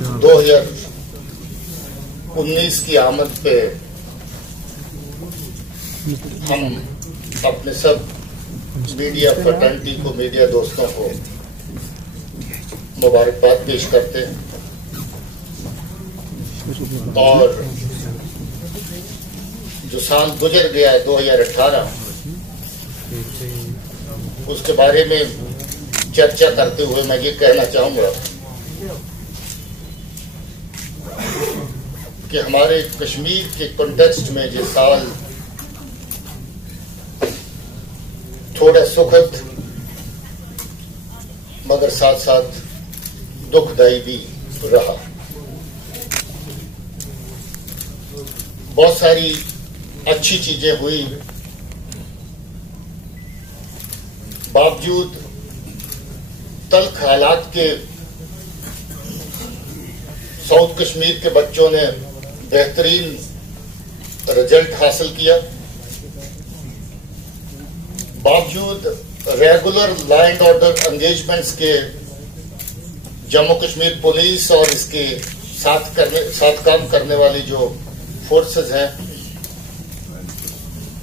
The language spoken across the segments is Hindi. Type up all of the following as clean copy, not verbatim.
2019 की आमद पे हम अपने सब मीडिया फ्रेटर्निटी को, मीडिया दोस्तों को मुबारकबाद पेश करते हैं और जो साल गुजर गया है 2018, उसके बारे में चर्चा करते हुए मैं ये कहना चाहूंगा कि हमारे कश्मीर के कॉन्टेक्स्ट में ये साल थोड़ा सुखद मगर साथ साथ दुखदायी भी रहा। बहुत सारी अच्छी चीजें हुई, बावजूद तल्ख हालात के साउथ कश्मीर के बच्चों ने बेहतरीन रिजल्ट हासिल किया। बावजूद regular law and order engagements के जम्मू कश्मीर पुलिस और इसके साथ काम करने वाली जो फोर्सेस हैं,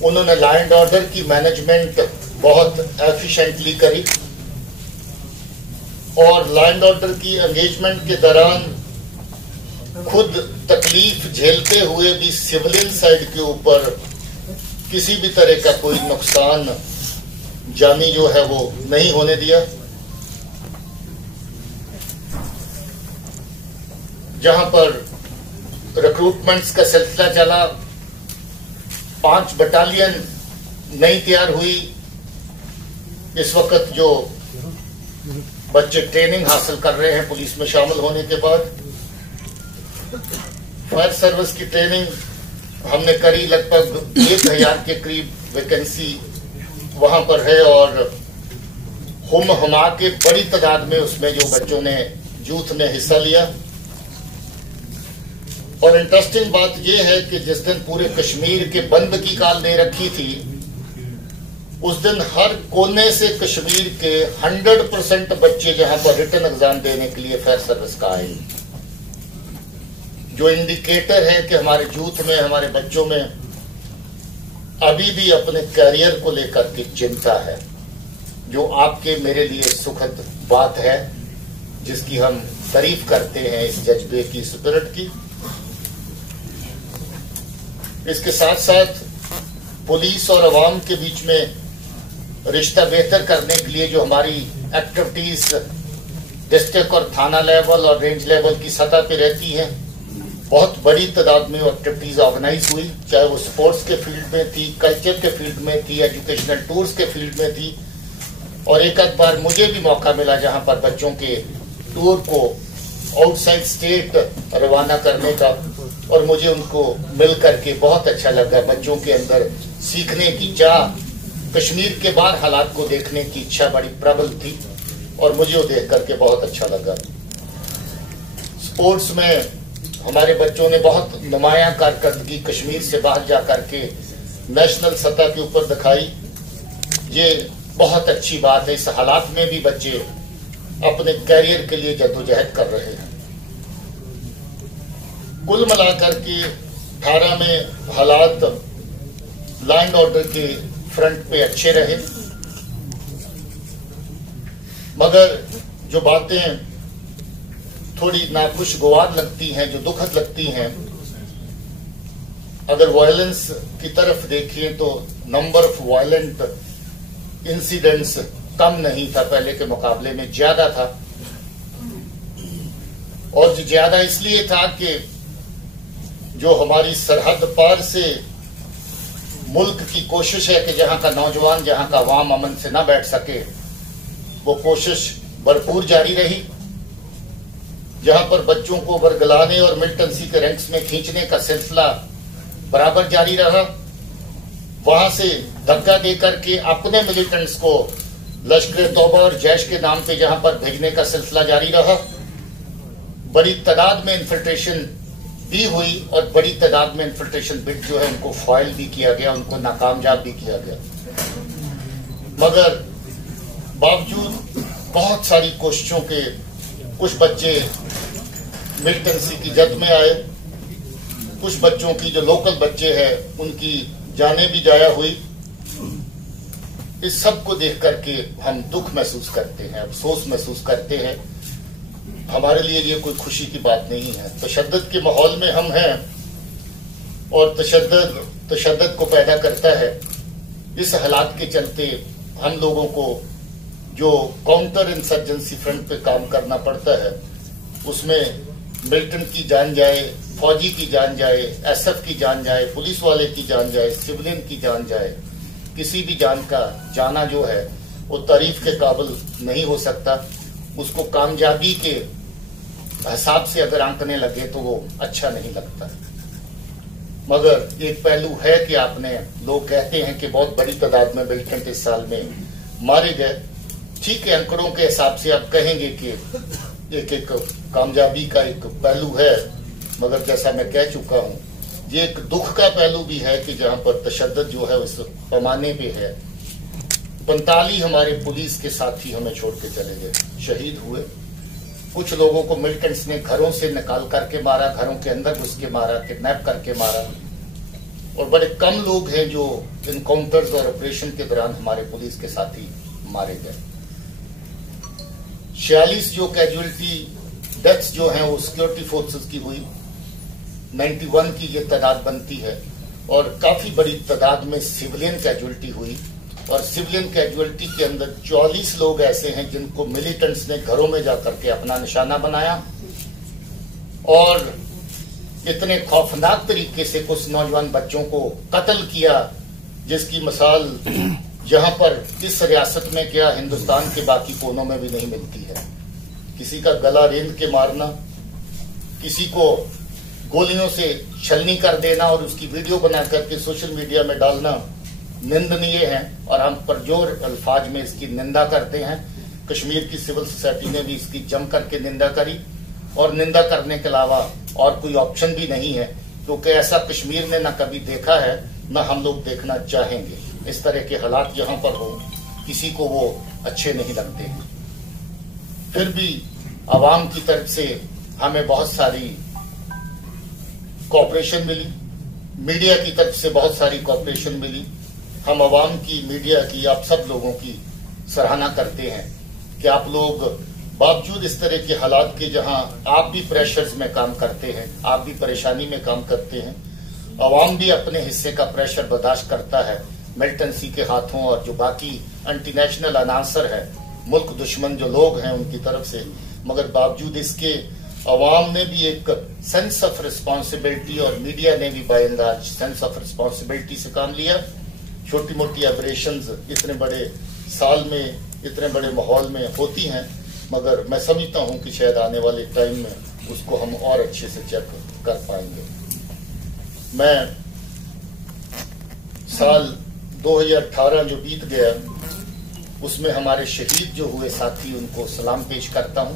उन्होंने लॉ एंड ऑर्डर की मैनेजमेंट बहुत एफिशिएंटली करी और लॉ एंड ऑर्डर की एंगेजमेंट के दौरान खुद तकलीफ झेलते हुए भी सिविलियन साइड के ऊपर किसी भी तरह का कोई नुकसान जानी जो है वो नहीं होने दिया। जहां पर रिक्रूटमेंट्स का सिलसिला चला, 5 बटालियन नई तैयार हुई। इस वक्त जो बच्चे ट्रेनिंग हासिल कर रहे हैं पुलिस में शामिल होने के बाद, फायर सर्विस की ट्रेनिंग हमने करी, लगभग 1000 के करीब वैकेंसी वहां पर है और हुमा के बड़ी तादाद में उसमें जो बच्चों ने यूथ ने हिस्सा लिया। और इंटरेस्टिंग बात यह है कि जिस दिन पूरे कश्मीर के बंद की काल दे रखी थी, उस दिन हर कोने से कश्मीर के 100% बच्चे जहां पर रिटन एग्जाम देने के लिए फायर सर्विस का आए, जो इंडिकेटर है कि हमारे यूथ में, हमारे बच्चों में अभी भी अपने कैरियर को लेकर के चिंता है, जो आपके मेरे लिए सुखद बात है, जिसकी हम तारीफ करते हैं, इस जज्बे की, स्पिरिट की। इसके साथ साथ पुलिस और अवाम के बीच में रिश्ता बेहतर करने के लिए जो हमारी एक्टिविटीज डिस्ट्रिक्ट और थाना लेवल और रेंज लेवल की सतह पे रहती हैं, बहुत बड़ी तादाद में एक्टिविटीज ऑर्गेनाइज हुई, चाहे वो स्पोर्ट्स के फील्ड में थी, कल्चर के फील्ड में थी, एजुकेशनल टूर्स के फील्ड में थी। और एक आध बार मुझे भी मौका मिला जहां पर बच्चों के टूर को आउटसाइड स्टेट रवाना करने का, और मुझे उनको मिल करके बहुत अच्छा लगा। बच्चों के अंदर सीखने की चाह, कश्मीर के बाहर हालात को देखने की इच्छा बड़ी प्रबल थी और मुझे वो देख करके बहुत अच्छा लगा। स्पोर्ट्स में हमारे बच्चों ने बहुत नुमायां कारकर्दगी कश्मीर से बाहर जाकर के नेशनल सतह के ऊपर दिखाई। ये बहुत अच्छी बात है। इस हालात में भी बच्चे अपने कैरियर के लिए जद्दोजहद कर रहे हैं। कुल मिलाकर के 18 में हालात लॉ एंड ऑर्डर के फ्रंट पे अच्छे रहे, मगर जो बातें थोड़ी नाखुशगवार लगती हैं, जो दुखद लगती हैं, अगर वायलेंस की तरफ देखें तो नंबर ऑफ वायलेंट इंसिडेंट्स कम नहीं था, पहले के मुकाबले में ज्यादा था। और जो ज्यादा इसलिए था कि जो हमारी सरहद पार से मुल्क की कोशिश है कि जहां का नौजवान, जहां का अवाम अमन से ना बैठ सके, वो कोशिश भरपूर जारी रही। जहां पर बच्चों को बरगलाने और मिलिटेंसी के रैंक्स में खींचने का सिलसिला बराबर जारी रहा, वहां से धक्का देकर के अपने मिलिटेंट्स को लश्कर तौबा और जैश के नाम पे जहां पर भेजने का सिलसिला जारी रहा। बड़ी तादाद में इन्फिल्ट्रेशन भी हुई और बड़ी तादाद में इन्फिल्ट्रेशन बिट जो है उनको फॉइल भी किया गया, उनको नाकामयाब भी किया गया। मगर बावजूद बहुत सारी कोशिशों के कुछ बच्चे मिलिटेंसी की जद में आए। कुछ बच्चों की जो लोकल बच्चे हैं उनकी जानें भी जाया हुई। इस सब को देख करके हम दुख महसूस करते हैं, अफसोस महसूस करते हैं। हमारे लिए ये कोई खुशी की बात नहीं है। तशद्दुद के माहौल में हम हैं और तशद्दुद को पैदा करता है। इस हालात के चलते हम लोगों को जो काउंटर इंसर्जेंसी फ्रंट पे काम करना पड़ता है, उसमें मिलिटेंट की जान जाए, फौजी की जान जाए, एसएफ की जान जाए, पुलिस वाले की जान जाए, सिविलियन की जान जाए, किसी भी जान का जाना जो है वो तारीफ के काबिल नहीं हो सकता। उसको कामयाबी के हिसाब से अगर आंकने लगे तो वो अच्छा नहीं लगता। मगर एक पहलू है कि आपने, लोग कहते हैं कि बहुत बड़ी तादाद में मिलिटेंट इस साल में मारे गए। ठीक है, आंकड़ों के हिसाब से आप कहेंगे कि एक कामयाबी का एक पहलू है, मगर जैसा मैं कह चुका हूं, ये एक दुख का पहलू भी है कि जहां पर तशद्दुद जो है उस पैमाने पे है। 45 हमारे पुलिस के साथी हमें छोड़ के चले गए, शहीद हुए। कुछ लोगों को मिलिटेंट्स ने घरों से निकाल करके मारा, घरों के अंदर घुस के मारा, किडनैप करके मारा। और बड़े कम लोग हैं जो इनकाउंटर्स और ऑपरेशन के दौरान हमारे पुलिस के साथी मारे गए। 46 जो कैजुअलिटी डेथ्स जो हैं वो सिक्योरिटी फोर्सेस की हुई। 91 की ये तादाद बनती है और काफी बड़ी तादाद में सिविलियन कैजुअलिटी हुई। और सिविलियन कैजुअलिटी के अंदर 44 लोग ऐसे हैं जिनको मिलिटेंट्स ने घरों में जाकर के अपना निशाना बनाया और इतने खौफनाक तरीके से कुछ नौजवान बच्चों को कत्ल किया, जिसकी मिसाल जहां पर इस रियासत में क्या हिंदुस्तान के बाकी कोनों में भी नहीं मिलती है। किसी का गला रेंद के मारना, किसी को गोलियों से छलनी कर देना और उसकी वीडियो बना करके सोशल मीडिया में डालना निंदनीय है और हम परजोर अल्फाज में इसकी निंदा करते हैं। कश्मीर की सिविल सोसाइटी ने भी इसकी जम करके निंदा करी और निंदा करने के अलावा और कोई ऑप्शन भी नहीं है, क्योंकि ऐसा कश्मीर ने न कभी देखा है न हम लोग देखना चाहेंगे। इस तरह के हालात जहां पर हो किसी को वो अच्छे नहीं लगते। फिर भी आवाम की तरफ से हमें बहुत सारी कोऑपरेशन मिली, मीडिया की तरफ से बहुत सारी कोऑपरेशन मिली। हम आवाम की, मीडिया की, आप सब लोगों की सराहना करते हैं कि आप लोग बावजूद इस तरह के हालात के, जहां आप भी प्रेशर्स में काम करते हैं, आप भी परेशानी में काम करते हैं, आवाम भी अपने हिस्से का प्रेशर बर्दाश्त करता है मिलिटेंसी के हाथों और जो बाकी एंटी नेशनल अनासर है, मुल्क दुश्मन जो लोग हैं उनकी तरफ से। मगर बावजूद इसके अवाम ने भी एक सेंस ऑफ रिस्पॉन्सिबिलिटी और मीडिया ने भी बाय अंदाज सेंस ऑफ रिस्पॉन्सिबिलिटी से काम लिया। छोटी मोटी ऑपरेशंस इतने बड़े साल में, इतने बड़े माहौल में होती हैं, मगर मैं समझता हूं कि शायद आने वाले टाइम में उसको हम और अच्छे से चेक कर पाएंगे। मैं साल 2018 जो बीत गया उसमें हमारे शहीद जो हुए साथी, उनको सलाम पेश करता हूं,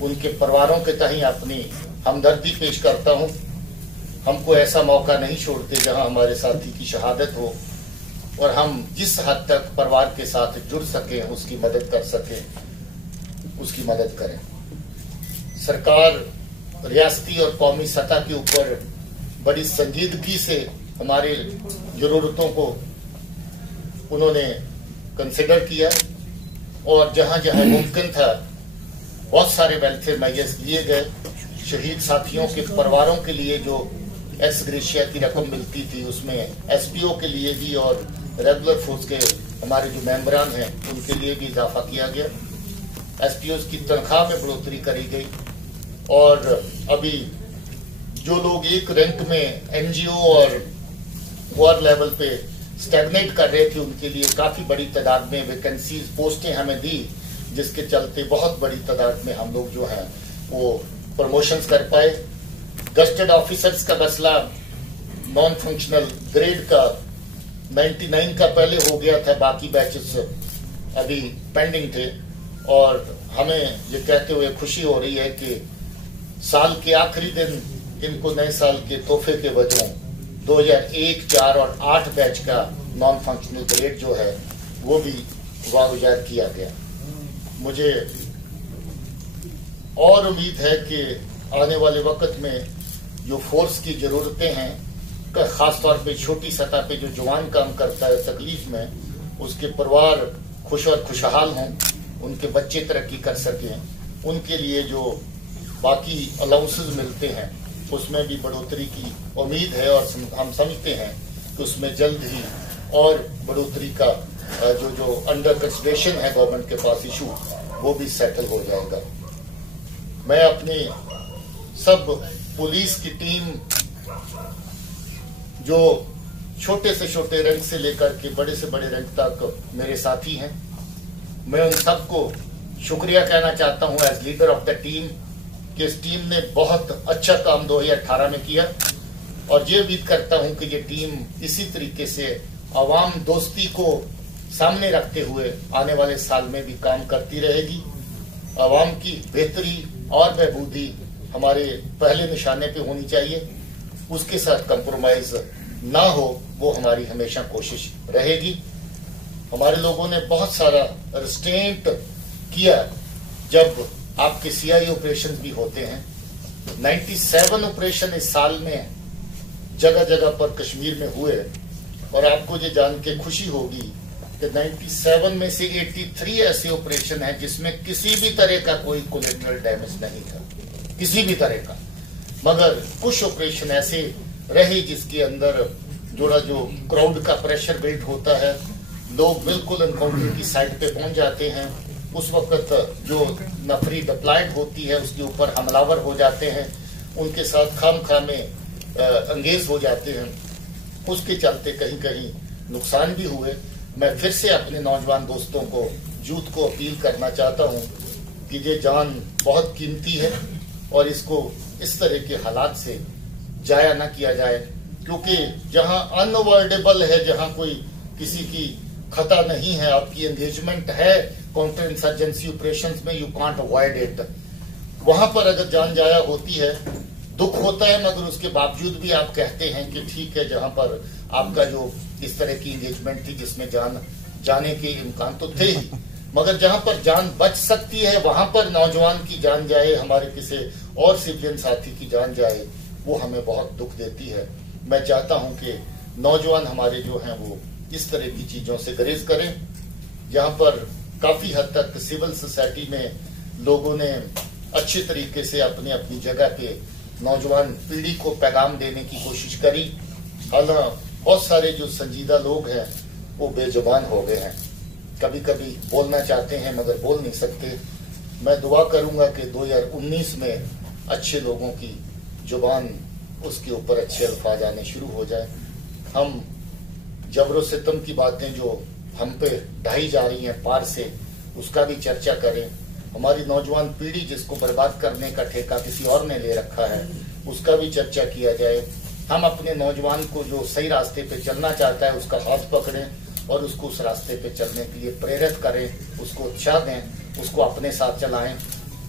उनके परिवारों के तहीं अपनी हमदर्दी पेश करता हूं। हमको ऐसा मौका नहीं छोड़ते जहां हमारे साथी की शहादत हो और हम जिस हद तक परिवार के साथ जुड़ सके, उसकी मदद कर सके, उसकी मदद करें। सरकार रियासती और कौमी सतह के ऊपर बड़ी संजीदगी से हमारे जरूरतों को उन्होंने कंसिडर किया और जहां जहां मुमकिन था बहुत सारे वेलफेयर मेजर्स लिए गए। शहीद साथियों के परिवारों के लिए जो एक्स ग्रेशिया की रकम मिलती थी उसमें एसपीओ के लिए भी और रेगुलर फोर्स के हमारे जो मेंबरान हैं उनके लिए भी इजाफा किया गया। एसपीओ की तनख्वाह में बढ़ोतरी करी गई और अभी जो लोग एक रैंक में एनजीओ और वार्ड लेवल पे स्टैग्नेट कर रहे थे उनके लिए काफी बड़ी तादाद में वैकेंसीज, पोस्टें हमें दी, जिसके चलते बहुत बड़ी तादाद में हम लोग जो हैं वो प्रमोशंस कर पाए। गस्टेड ऑफिसर्स का मसला नॉन फंक्शनल ग्रेड का 99 का पहले हो गया था, बाकी बैचेस अभी पेंडिंग थे और हमें ये कहते हुए खुशी हो रही है कि साल के आखिरी दिन इनको नए साल के तोहफे के वजह 2001, 4 और 8 बैच का नॉन फंक्शनल ग्रेड जो है वो भी वागुजार किया गया। मुझे और उम्मीद है कि आने वाले वक्त में जो फोर्स की जरूरतें हैं, खास तौर पे छोटी सतह पे जो जवान काम करता है तकलीफ में, उसके परिवार खुश और खुशहाल हों, उनके बच्चे तरक्की कर सकें, उनके लिए जो बाकी अलाउंसेस मिलते हैं उसमें भी बढ़ोतरी की उम्मीद है। और हम समझते हैं कि उसमें जल्द ही और बढ़ोतरी का जो अंडर कंसिडरेशन है गवर्नमेंट के पास इशू, वो भी सेटल हो जाएगा। मैं अपने सब पुलिस की टीम, जो छोटे से छोटे रैंक से लेकर के बड़े से बड़े रैंक तक मेरे साथी हैं, मैं उन सबको शुक्रिया कहना चाहता हूं as leader of the team कि इस टीम ने बहुत अच्छा काम 2018 में किया और ये उम्मीद करता हूं कि ये टीम इसी तरीके से अवाम दोस्ती को सामने रखते हुए आने वाले साल में भी काम करती रहेगी। अवाम की बेहतरी और बहबूदी हमारे पहले निशाने पे होनी चाहिए, उसके साथ कंप्रोमाइज ना हो, वो हमारी हमेशा कोशिश रहेगी। हमारे लोगों ने बहुत सारा रिस्ट्रेंट किया जब आपके सीआई ऑपरेशन भी होते हैं। 97 ऑपरेशन इस साल में जगह जगह पर कश्मीर में हुए और आपको ये जान के खुशी होगी कि 97 में से 83 ऐसे ऑपरेशन हैं जिसमें किसी भी तरह का कोई कोलेटरल डैमेज नहीं था, किसी भी तरह का। मगर कुछ ऑपरेशन ऐसे रहे जिसके अंदर जो क्राउड का प्रेशर बिल्ड होता है, लोग बिल्कुल एनकाउंटर की साइड पे पहुंच जाते हैं, उस वक्त जो नफरी डिप्लॉयड होती है उसके ऊपर हमलावर हो जाते हैं, उनके साथ खामखा में अंगेज हो जाते हैं, उसके चलते कहीं कहीं नुकसान भी हुए। मैं फिर से अपने नौजवान दोस्तों को, यूथ को अपील करना चाहता हूं कि ये जान बहुत कीमती है और इसको इस तरह के हालात से जाया ना किया जाए, क्योंकि जहां अनअवॉइडेबल है, जहां कोई किसी की खता नहीं है, आपकी एंगेजमेंट है काउंटर इंसर्जेंसी ऑपरेशंस में, यू कांट अवॉइड इट। वहां पर अगर जान जाया होती है, दुख होता है, मगर उसके बावजूद भी आप कहते हैं कि ठीक है, जहां पर आपका जो इस तरह की एंगेजमेंट थी जिसमें जान जाने के इम्कान तो थे ही, मगर जहां पर जान बच सकती है वहां पर नौजवान की जान जाए, हमारे किसी और सिविलियन साथी की जान जाए, वो हमें बहुत दुख देती है। मैं चाहता हूं कि नौजवान हमारे जो हैं वो इस तरह की चीजों से गुरेज करें। जहां पर काफी हद तक सिविल सोसाइटी में लोगों ने अच्छे तरीके से अपनी अपनी जगह पे नौजवान पीढ़ी को पैगाम देने की कोशिश करी, हालांकि बहुत सारे जो संजीदा लोग हैं वो बेजुबान हो गए हैं, कभी कभी बोलना चाहते हैं मगर बोल नहीं सकते। मैं दुआ करूंगा कि 2019 में अच्छे लोगों की जुबान, उसके ऊपर अच्छे अल्फाज आने शुरू हो जाए। हम जबरो सितम की बातें जो हम पे ढाई जा रही हैं पार से, उसका भी चर्चा करें। हमारी नौजवान पीढ़ी जिसको बर्बाद करने का ठेका किसी और ने ले रखा है, उसका भी चर्चा किया जाए। हम अपने नौजवान को जो सही रास्ते पे चलना चाहता है उसका हाथ पकड़ें और उसको उस रास्ते पे चलने के लिए प्रेरित करें, उसको उत्साह दें, उसको अपने साथ चलाएं,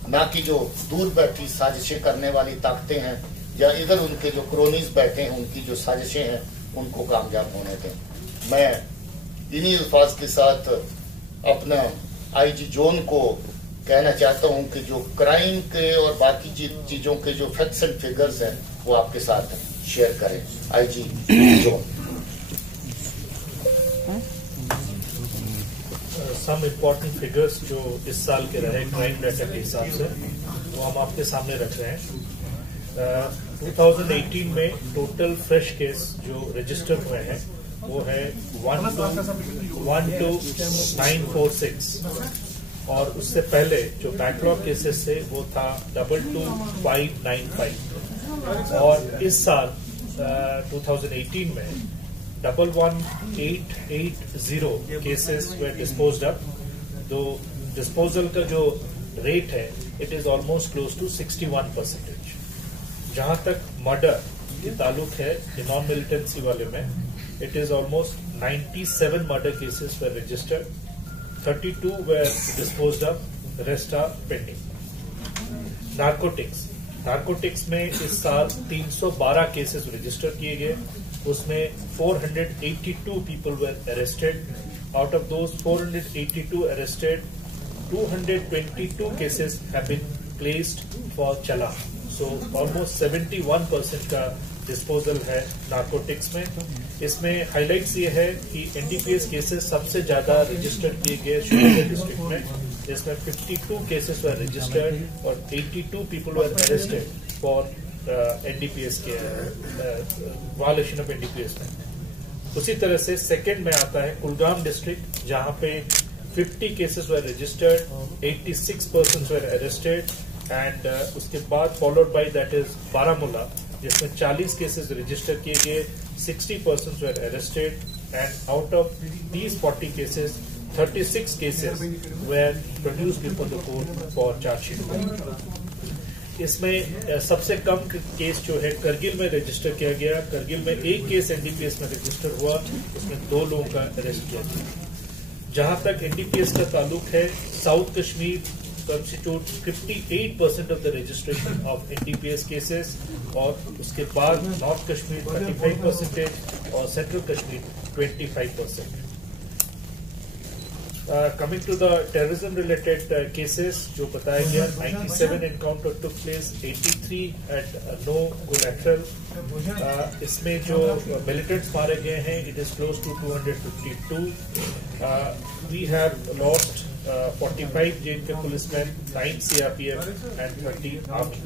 ना कि जो दूर बैठी साजिशें करने वाली ताकतें हैं या इधर उनके जो क्रोनीज बैठे हैं उनकी जो साजिशें हैं उनको कामयाब होने दें। मैं इन्हीं अल्फाज के साथ अपना आईजी जोन को कहना चाहता हूं कि जो क्राइम के और बाकी चीजों के जो फैक्ट्स एंड फिगर्स हैं वो आपके साथ शेयर करें। IG zone. Some important figures जो इस साल के रहे क्राइम डाटा के हिसाब से वो हम आपके सामने रख रहे हैं। 2018 में टोटल फ्रेश केस जो रजिस्टर हुए हैं वो है 12946 और उससे पहले जो बैकलॉग केसेस थे वो था 22595 और इस साल 2018 में 11880 केसेस वे डिस्पोज्ड अप। तो डिस्पोजल का जो रेट है it is almost close to 61%। जहां तक मर्डर के ताल्लुक है नॉन मिलिटेंसी वाले में, it is almost 97 murder cases were registered, 32 were disposed up, rest are pending. Narcotics में इस साल 312 केसेस रजिस्टर किए गए, उसमें 482 people were arrested. Out of those 482 arrested, 222 cases have been placed for challan. So almost 71% का डिस्पोजल है नार्कोटिक्स में. इसमें हाइलाइट्स ये है कि एनडीपीएस केसेस सबसे ज्यादा रजिस्टर्ड किए गए शोपियां डिस्ट्रिक्ट में, जिसमें 52 केसेस वर रजिस्टर्ड और 82 people were arrested for NDPS के वायलेशन ऑफ एनडीपीएस में. उसी तरह से सेकंड में आता है कुलगाम डिस्ट्रिक्ट, जहां पे 50 cases were registered, 86 persons were arrested and उसके बाद followed by that is Baramulla, जिसमें 40 केसेस रजिस्टर किए गए, 60 persons were arrested and out of these 40 cases 36 cases were produced before the court for chargesheet. इसमें सबसे कम केस जो है करगिल में रजिस्टर किया गया. करगिल में एक केस एनडीपीएस में रजिस्टर हुआ, उसमें 2 लोगों का अरेस्ट किया गया. जहां तक एनडीपीएस का ताल्लुक है, south Kashmir constitute 58% of the registration of NDPS cases, और उसके बाद नॉर्थ कश्मीर 35% और central Kashmir 25%. Coming to the terrorism related cases, जो बताया गया 97 encounter took place, 83 at no collateral. इसमें जो militants मारे गए हैं, it is close to 252. We have lost 45 JNK policemen, 9 CRPF and 30 army.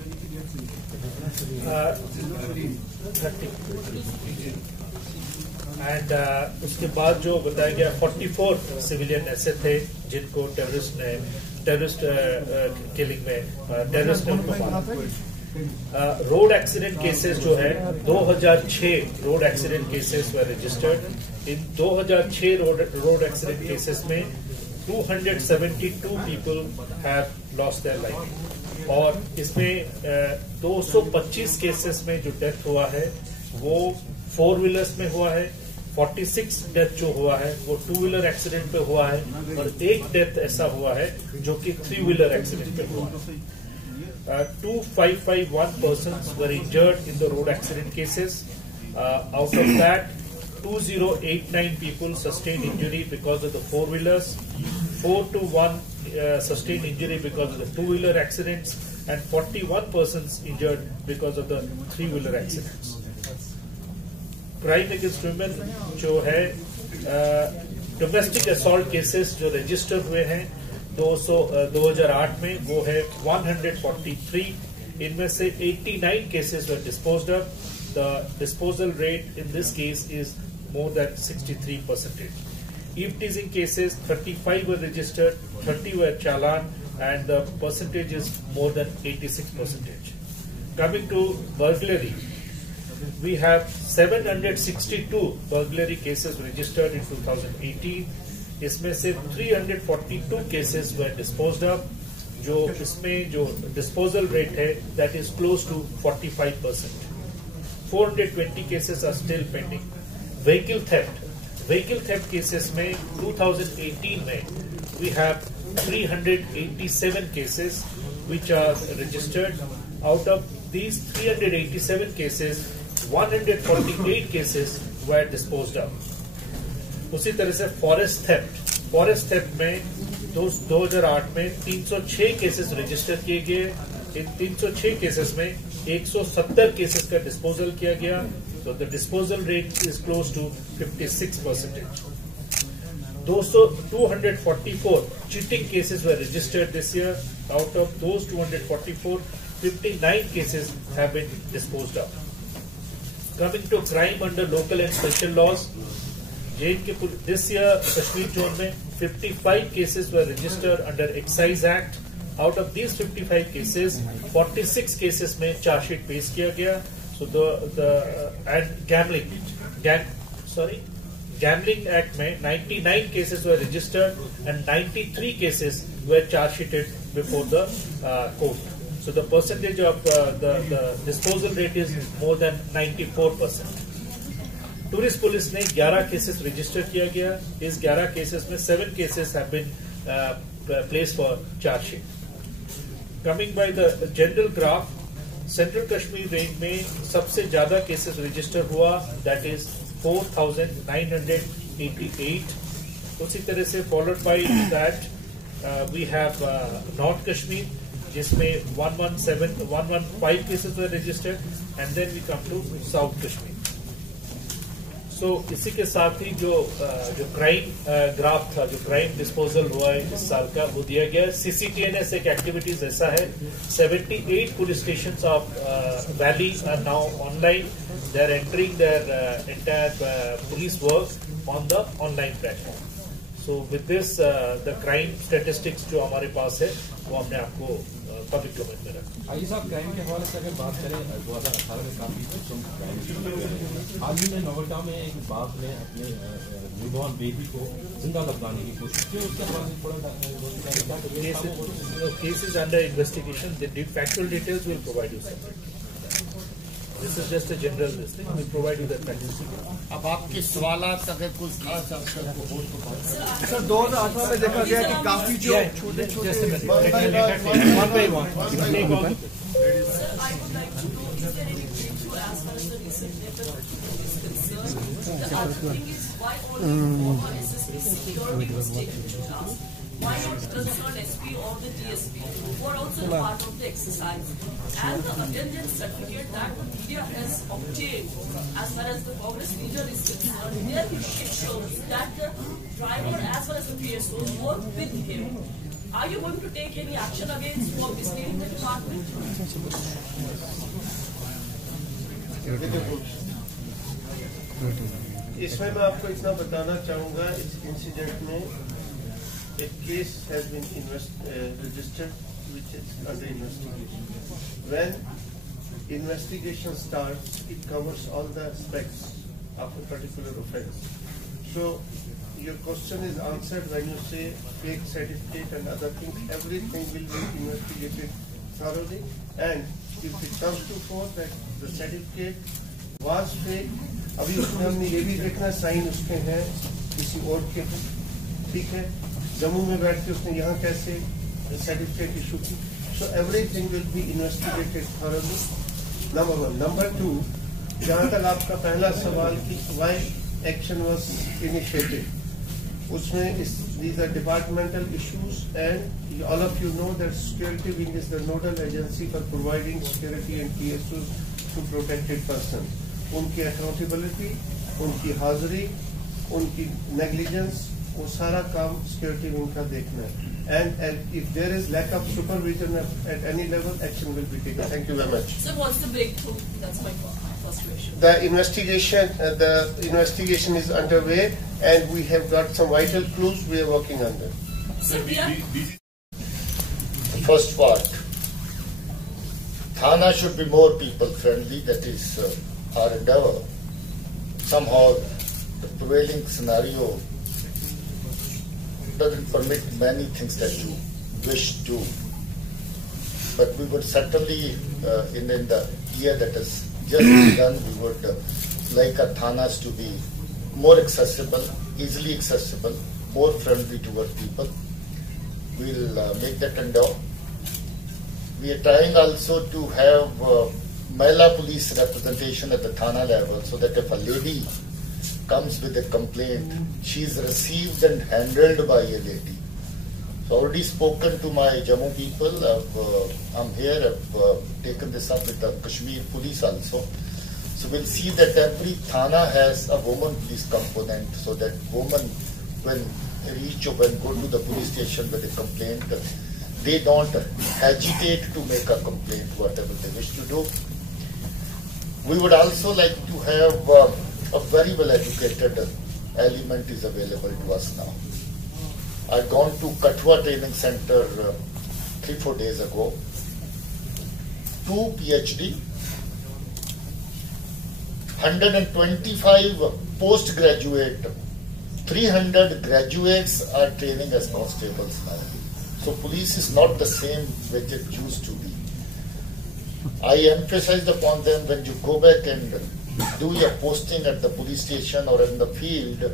30. And उसके बाद जो बताया गया 44 सिविलियन ऐसे थे जिनको टेररिस्ट किलिंग में टेररिस्ट ने मारा. रोड एक्सीडेंट केसेस जो है 2006 road accident cases were registered. In 2006 road accident cases में 272 people have lost their life, और इसमें 225 केसेस में जो डेथ हुआ है वो 4 व्हीलर्स में हुआ है. 46 डेथ जो हुआ है वो 2 व्हीलर एक्सीडेंट पे हुआ है, और एक डेथ ऐसा हुआ है जो कि 3 व्हीलर एक्सीडेंट पे हुआ है. 2551 persons were injured in the road accident cases. Out of that, 2089 people sustained injury because of the 4 wheelers, 421 sustained injury because of the 2 wheeler accidents, and 41 persons injured because of the 3 wheeler accidents. Crime against women जो है डोमेस्टिक असॉल्ट केसेस जो रजिस्टर हुए हैं 2008 में वो है 143. इनमें से 89 cases were disposed of. The disposal rate in this case is more than 63%. Eve teasing cases 35 were registered, 30 were challan, and the percentage is more than 86%. Coming to burglary, we have 762 burglary cases registered in 2018. इसमें से 342 cases were disposed of. जो इसमें जो disposal rate है that is close to 45%. 420 cases are still pending. Vehicle theft cases में 2018 में we have 387 cases which are registered. Out of these 387 cases, 148 cases were disposed of. उसी तरह से फॉरेस्ट थेफ्ट में 2008 में 306 केसेस रजिस्टर किए गए. इन 306 केसेस में 170 केसेस का डिस्पोजल किया गया. तो the disposal rate is close to 56%. 244 cheating cases were registered this year. Out of those 244, 59 cases have been disposed of. Coming to crime under local and special laws, this year Kashmir zone में 55 cases were registered under Excise Act. Out of these 55 cases, 46 cases में charge sheet पेश किया गया. So and Gambling Act में 99 cases were registered and 93 cases were charge sheeted before the court. So the percentage of the disposal rate is more than 94%. Tourist police ने 11 केसेस रजिस्टर किया गया. इस 11 केसेस में 7 cases have been placed for chargesheet. Coming by the general graph, central Kashmir range में सबसे ज्यादा केसेस रजिस्टर हुआ, दैट इज 4,988. उसी तरह से followed by that we have north Kashmir, जिसमें 115 cases were registered, and then we come to South Kashmir. So इसी के साथ ही जो क्राइम ग्राफ था, जो क्राइम डिस्पोजल हुआ है इस साल का, वो दिया गया है। CCTNS एक एक्टिविटीज ऐसा है, 78 police stations of valley are now online. They are entering their entire police work on the online platform. So with this, the crime statistics जो हमारे पास है वो हमने आपको पब्लिक डोमेन में रखा. आइए साहब, क्राइम के हवाले से अगर बात करें, 2018 में काफी क्राइम, हाल ही में नोएडा में एक बाप ने अपने न्यूबॉर्न बेबी को जिंदा दफनाने की कोशिश की. उसके हवाले से थोड़ा case is under investigation. The factual details will provide you separately. This is just a general listing. We'll provide you the factual details. अब आपके सवालात अगर कुछ खास आपको हो तो बताएं. सर 2018 में देखा गया कि काफी जो छोटे छोटे Sir, I would like to know if there any breakthrough as far as the recent letter is concerned. The other thing is why all the SSP security was taken to task. Why not concern SP or the DSP, who are also part of the exercise? And the attendance certificate that the media has obtained, as far as the Congress leader is concerned, there it shows that the driver as well as the PSOs work with him. Are you going to take any action against who are misleading the department? इसमें मैं आपको इतना बताना चाहूँगा, इस इंसिडेंट में a case has been registered which is under investigation. When investigation starts, it covers all the aspects of a particular offence. So your question is answered when you say fake certificate and other things. Everything will be investigated thoroughly, and if it comes to forth that the certificate was fake, अभी उसमें हमने ये भी देखना साइन उसके हैं किसी और के, ठीक है, जम्मू में बैठ के उसने यहाँ कैसे सर्टिफिकेट इशू की. So everything will be investigated thoroughly. Number 1. Number 2, जहाँ तक आपका पहला सवाल कि व्हाई एक्शन वाज इनिशिएटेड, उसमें these are departmental issues, and all of you know that security wing is the nodal agency for providing security and PSOs to protected persons. उनकी अकाउंटेबिलिटी, उनकी हाजिरी, उनकी नेग्लिजेंस, वो सारा काम सिक्योरिटी विंग का देखना है. And if there is lack of supervision at any level, action will be taken. Thank you very much. So what's the breakthrough? That's my first question. The investigation is underway, and we have got some vital clues we are working on them. So The first part, Thana should be more people friendly. That is our endeavor. Somehow the prevailing scenario doesn't permit many things that you wish to, but we would certainly in the year that has just begun, we would like our thanas to be more accessible, easily accessible, more friendly toward people. We'll make that endeavor. We are trying also to have Mahila police representation at the thana level, so that if a lady comes with a complaint, she is received and handled by a lady. So already spoken to my Jammu people. I'm here. I've taken this up with the Kashmir police also. So we'll see that every thana has a woman police component, so that women, when reach or when go to the police station with a complaint, they don't hesitate to make a complaint, whatever they wish to do. We would also like to have a very well educated element is available to us now. I'd gone to Kathua Training Center 3-4 days ago. 2 PhD, 125 postgraduate, 300 graduates are training as constables now. So police is not the same which it used to be. I emphasized upon them, when you go back and do your posting at the police station or in the field,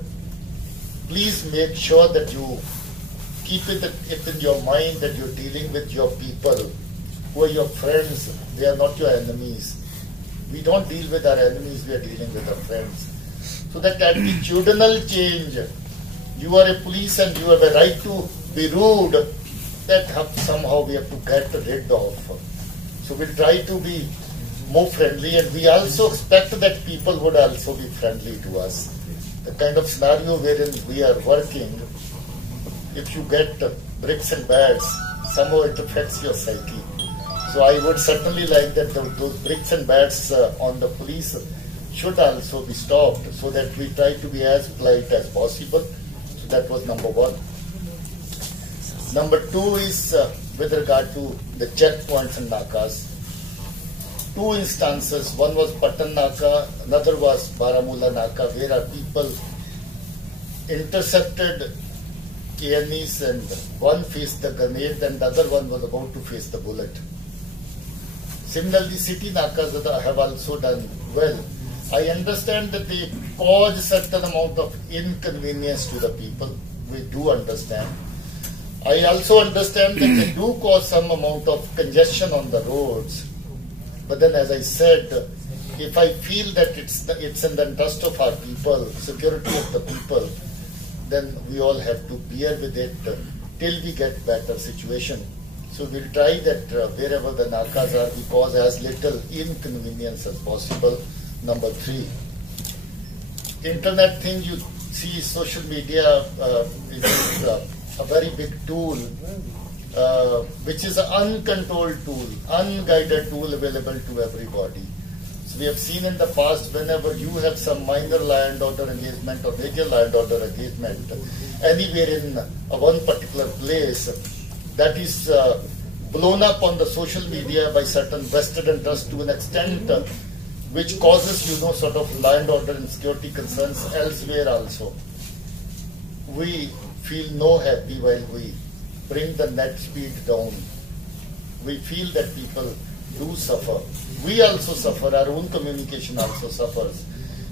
please make sure that you keep it in your mind that you're dealing with your people who are your friends. They are not your enemies. We don't deal with our enemies, we are dealing with our friends. So that attitudinal change, you are a police and you have a right to be rude, that somehow we have to get rid of. So we'll try to be more friendly, and we also expect that people would also be friendly to us. The kind of scenario wherein we are working, if you get bricks and bats, somehow it affects your psyche. So I would certainly like that those bricks and bats on the police should also be stopped, so that we try to be as polite as possible. So that was number one. Number two is with regard to the checkpoints and nakas. Two instances, one was Patan Naka, another was Baramulla Naka, where our people intercepted KNEs, and one faced the grenade and the other one was about to face the bullet. Similarly, city nakas have also done well. I understand that they cause a certain amount of inconvenience to the people. We do understand. I also understand that they do cause some amount of congestion on the roads. But then, as I said, if I feel that it's in the interest of our people, security of the people, then we all have to bear with it till we get better situation. So we'll try that wherever the nakas are, we cause as little inconvenience as possible. Number three, internet thing, you see social media is a very big tool, which is an uncontrolled tool, unguided tool available to everybody. So we have seen in the past, whenever you have some minor land order engagement or major land order engagement anywhere in one particular place, that is blown up on the social media by certain vested interests to an extent which causes, sort of land order and security concerns elsewhere also. We feel no happy while we bring the net speed down. We feel that people do suffer. We also suffer, our own communication also suffers.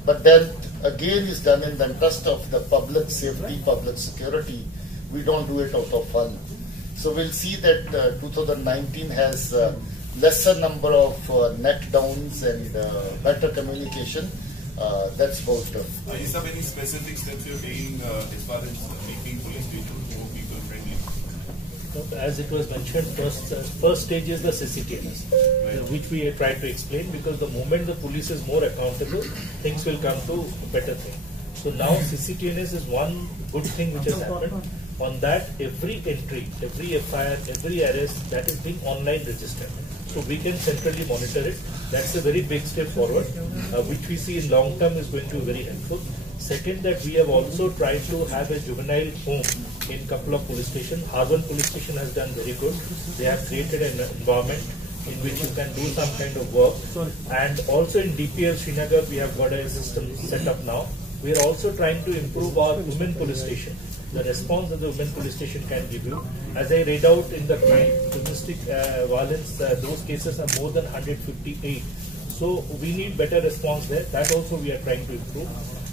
But then again is done in the interest of the public safety, public security. We don't do it out of fun. So we'll see that 2019 has lesser number of net downs and better communication. That's about Is there any specific steps you're taking as far as making police station more people friendly? As it was mentioned, first stage is the CCTNS, which we tried to explain, because the moment the police is more accountable, things will come to a better thing. So now CCTNS is one good thing which has happened. On that, every entry, every FIR, every arrest, that is being online registered. So we can centrally monitor it. That's a very big step forward, which we see in long term is going to be very helpful. Second, that we have also tried to have a juvenile home in couple of police stations. Harbin police station has done very good. They have created an environment in which you can do some kind of work. And also in DPL Srinagar, we have got a system set up now. We are also trying to improve our women police station. The response that the women police station can give you. As I read out in the crime, domestic violence, those cases are more than 158. So we need better response there. That also we are trying to improve.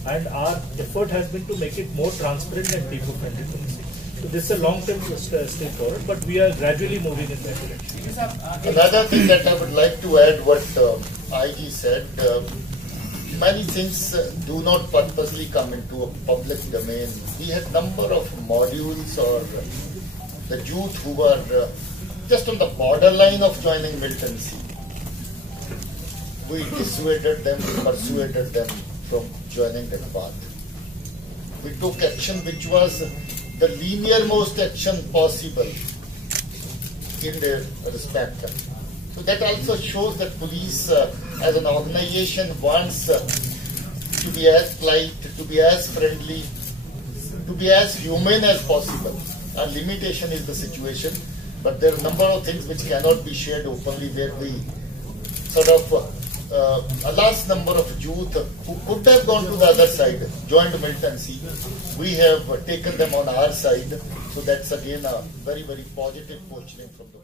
And our effort has been to make it more transparent and people-friendly policing. So this is a long-term step forward, but we are gradually moving in that direction. Another thing that I would like to add what IG said, many things do not purposely come into a public domain. We had number of modules or the youth who were just on the borderline of joining militancy. We dissuaded them, persuaded them from joining that path. We took action which was the linear-most action possible in their respect. So that also shows that police as an organization wants to be as polite, to be as friendly, to be as human as possible. Our limitation is the situation, but there are a number of things which cannot be shared openly, where we sort of a large number of youth who could have gone to the other side, joined militancy. We have taken them on our side. So that's again a very, very positive positioning from the